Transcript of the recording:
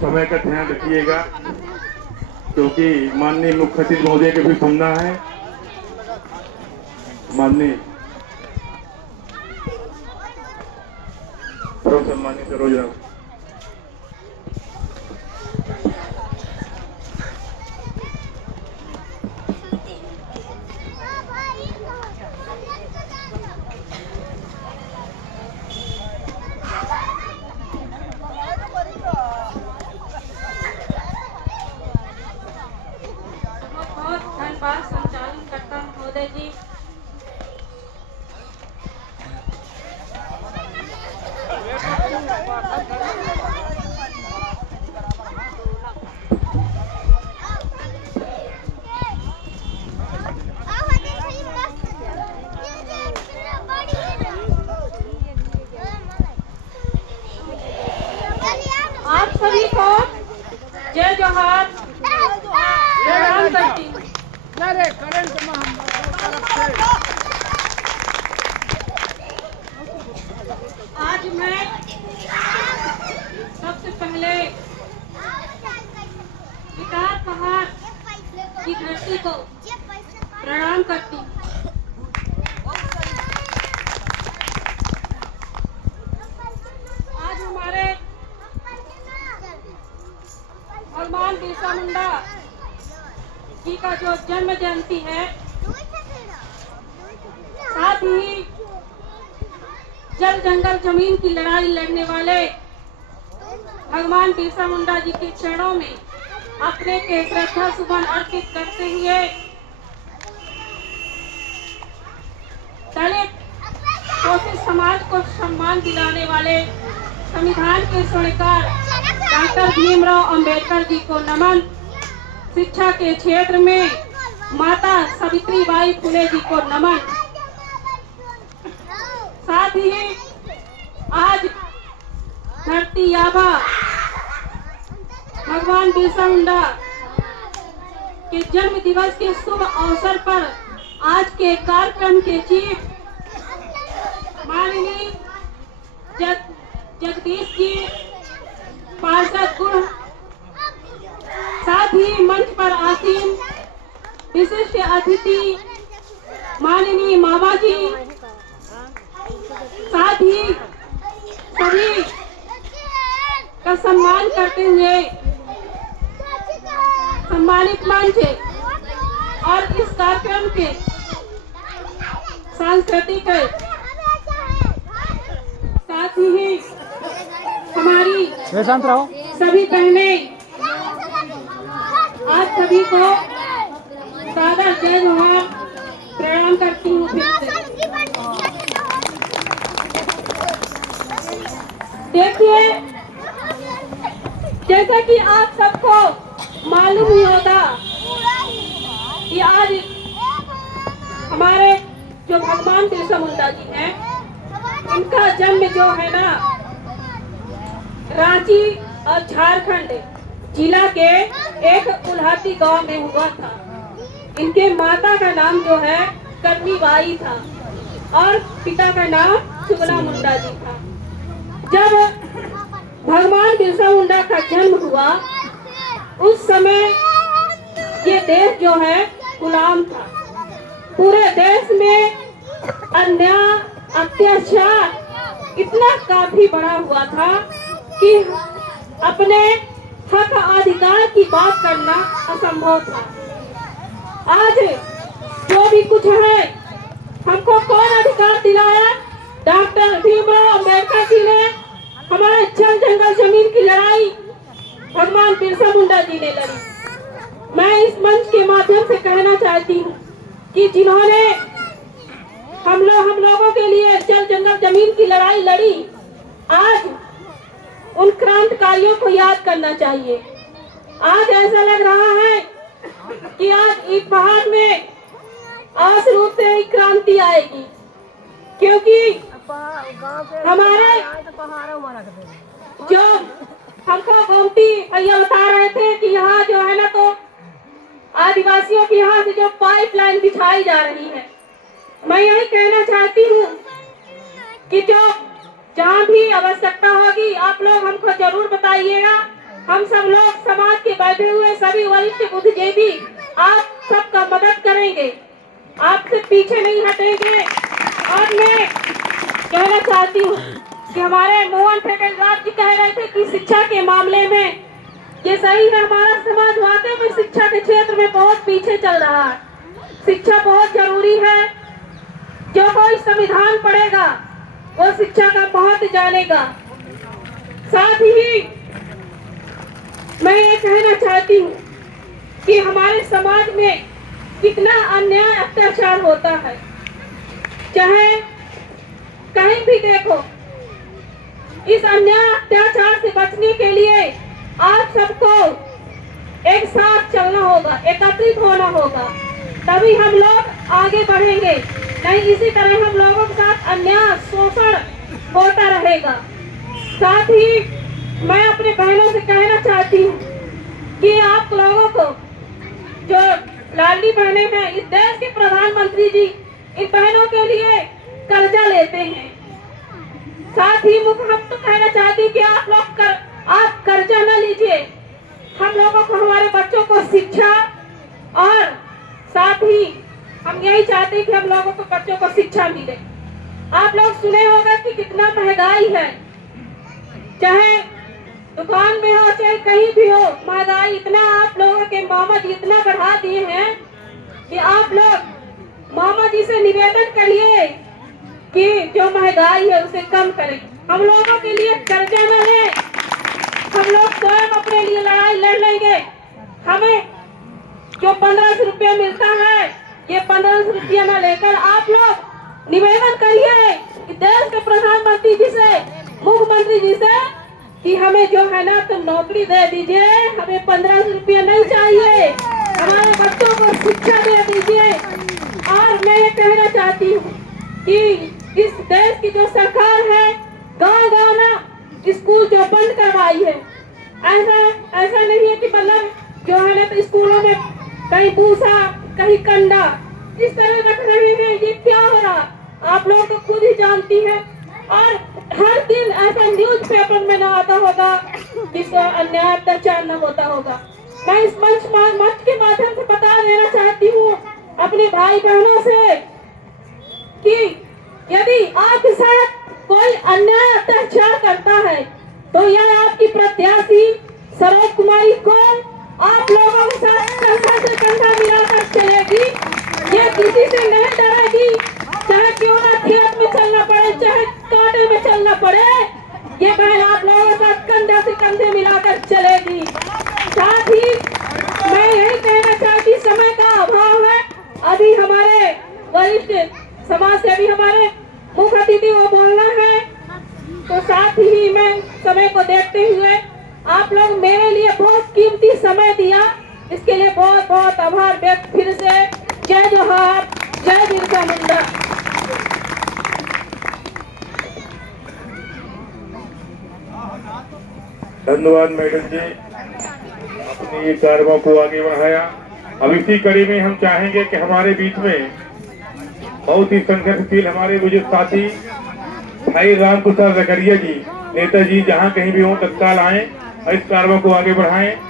समय का ध्यान रखिएगा, क्योंकि माननीय मुख्य अतिथि महोदय के भी सुनना है। माननीय सर्व सम्मानित सरोज राव, धन्यवाद संचालन करता महोदय जी। आप सभी को जय जोहार, प्रणाम करती हूँ। आज मैं सबसे पहले विकास पहाड़ की धरती को प्रणाम करती हूँ। आज हमारे भगवान बिरसा मुंडा जी का जो जन्म जयंती है, साथ ही जल जंगल जमीन की लड़ाई लड़ने वाले भगवान बिरसा मुंडा जी के चरणों में अपने के श्रद्धा सुमन अर्पित करते हुए दलित शोषित समाज को सम्मान दिलाने वाले संविधान के स्वर्णकार डॉक्टर भीमराव अंबेडकर जी को नमन। शिक्षा के क्षेत्र में माता सावित्रीबाई फुले जी को नमन। साथ ही आज धरती आबा भगवान बिरसा मुंडा के जन्म दिवस के शुभ अवसर पर आज के कार्यक्रम के चीफ माननीय जगदीश जी पार्षद गुण, साथ ही मंच पर आसीन विशिष्ट अतिथि माननीय मामा जी, साथ ही सभी का सम्मान करते हुए सम्मानित मंच और इस कार्यक्रम के सांस्कृतिक साथ ही हमारी सभी बहनें, आज सभी को सादर जय जोहार, प्रणाम करती हूँ। देखिए, जैसा कि आप सबको मालूम ही होगा कि आज हमारे जो भगवान बिरसा मुंडा जी हैं, इनका जन्म जो है ना रांची और झारखंड जिला के एक उल्हाती गांव में हुआ था। इनके माता का नाम जो है कर्मीबाई था और पिता का नाम सुगना मुंडा जी था। जब भगवान बिरसा मुंडा का जन्म हुआ, उस समय ये देश जो है गुलाम था। पूरे देश में अन्याय अत्याचार इतना काफी बढ़ा हुआ था कि अपने हक अधिकार की बात करना असंभव था। आज जो भी कुछ है, हमको कौन अधिकार दिलाया? डॉक्टर भीमराव अंबेडकर जी ने। हमारे जल जंगल जमीन की लड़ाई भगवान बिरसा मुंडा जी ने लड़ी। मैं इस मंच के माध्यम से कहना चाहती हूँ कि जिन्होंने हम लोगों के लिए जल जंगल जमीन की लड़ाई लड़ी, आज उन क्रांतिकारियों को याद करना चाहिए। आज ऐसा लग रहा है कि आज ईद पहाड़ में आस रूप से ही क्रांति आएगी, क्योंकि हमारे जो हमको गोमती भैया बता रहे थे कि यहाँ जो है ना, तो आदिवासियों के यहाँ से जो पाइपलाइन बिछाई जा रही है, मैं यही कहना चाहती हूँ कि जो जहाँ भी आवश्यकता होगी आप लोग हमको जरूर बताइएगा। हम सब लोग समाज के बैठे हुए सभी वरिष्ठ बुद्धिजीवी आप सबका मदद करेंगे, आपसे पीछे नहीं हटेंगे। और मैं कहना चाहती हूँ कि हमारे मोहन ठेकेदार जी कह रहे थे कि शिक्षा के मामले में ये सही है, हमारा समाज वाकई में शिक्षा के क्षेत्र में बहुत पीछे चल रहा है। शिक्षा बहुत जरूरी है। जो कोई संविधान पढ़ेगा वो शिक्षा का महत्व जानेगा। साथ ही मैं ये कहना चाहती हूँ कि हमारे समाज में कितना अन्याय अत्याचार होता है, चाहे कहीं भी देखो। इस अन्याय अत्याचार से बचने के लिए आप सबको एक साथ चलना होगा, एकत्रित होना होगा, तभी हम लोग आगे बढ़ेंगे। नहीं इसी तरह हम लोगों के साथ अन्याय शोषण होता रहेगा। साथ ही मैं अपने बहनों से कहना चाहती हूँ कि आप लोगों को जो लाडली बहनें हैं, इस देश के प्रधानमंत्री जी इन बहनों के लिए कर्जा लेते हैं। साथ ही हम तो कहना चाहती कि आप कर्जा न लीजिए। हम लोगों को, हमारे बच्चों को शिक्षा, और साथ ही हम यही चाहते हैं कि हम लोगों को बच्चों को शिक्षा मिले। आप लोग सुने होगा कि कितना महंगाई है, चाहे दुकान में हो चाहे कहीं भी हो, महंगाई इतना आप लोगों के मामा जी इतना बढ़ा दिए हैं कि आप लोग मामा जी से निवेदन करिए कि जो महंगाई है उसे कम करें। हम लोगों के लिए कर्जा न है, हम लोग स्वयं अपने लिए लड़ाई लड़ लेंगे। हमें जो 1500 रुपया मिलता है, ये 1500 रुपया न लेकर आप लोग निवेदन करिए कि देश के प्रधानमंत्री जी से, मुख्यमंत्री जी से कि हमें जो है ना तो नौकरी दे दीजिए, हमें 1500 रुपया नहीं चाहिए, हमारे बच्चों को शिक्षा दे दीजिए। और मैं ये कहना चाहती हूँ कि इस देश की जो सरकार है, गांव-गांव ना स्कूल जो बंद करवाई है, ऐसा नहीं है कि मतलब जो है ना तो स्कूलों में कहीं भूसा कहीं कंडा इस तरह रख रहे हैं। ये क्या हो रहा आप लोग तो खुद ही जानती है। और हर दिन ऐसा न्यूज पेपर में ना आता होगा जिसका अन्याय अत्याचार न होता होगा। मैं इस मंच के माध्यम से बता देना चाहती हूँ अपने भाई बहनों से कि यदि आपके साथ कोई अन्याय अत्याचार करता है तो यह आपकी प्रत्याशी सरोज कुमारी को आप लोगों के साथ कंधा से कंधा मिलाकर चलेगी। ये किसी से नहीं डरेगी, चाहे क्यों ना खेत में चलना पड़े, चाहे कांटे में चलना पड़े, ये बहन आप लोगों के साथ कंधा से कंधे मिलाकर चलेगी। साथ ही मैं यही कहना चाहती, समय का अभाव है, अभी हमारे वरिष्ठ समाज सेवी हमारे मुख्य अतिथि को बोलना है, तो साथ ही मैं समय को देखते हुए आप लोग मेरे लिए बहुत कीमती समय दिया, इसके लिए बहुत बहुत आभार व्यक्त। फिर से जय जोहार, जय बिरसा मुंडा। धन्यवाद मैडम जी, अपनी ये कार्यक्रम को आगे बढ़ाया। अब इसी कड़ी में हम चाहेंगे कि हमारे बीच में बहुत ही संघर्षशील हमारे बुजुर्ग साथी भाई राम प्रसाद जकरिया जी, नेताजी जहाँ कहीं भी हो तत्काल आए और इस कार्यक्रम को आगे बढ़ाएं।